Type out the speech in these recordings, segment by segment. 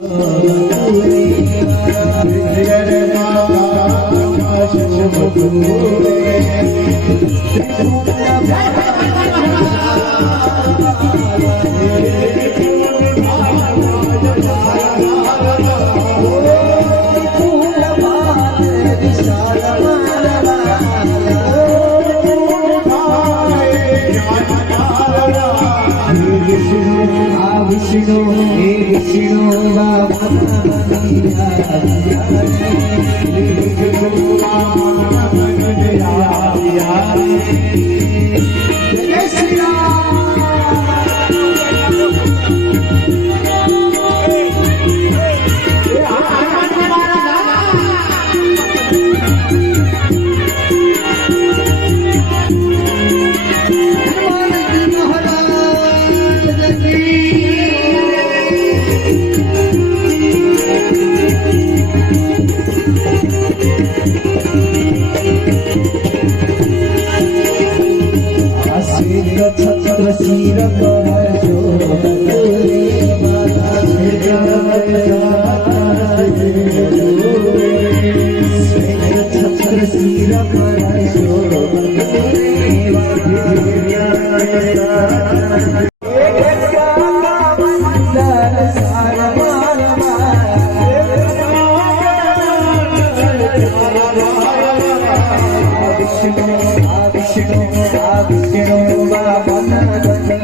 啊 Hari Vishnu, Vishnu, Vishnu, Vishnu, Vishnu,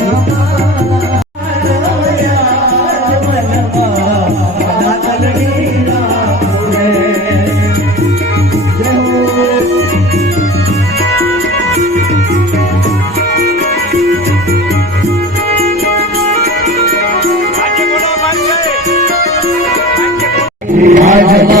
Hare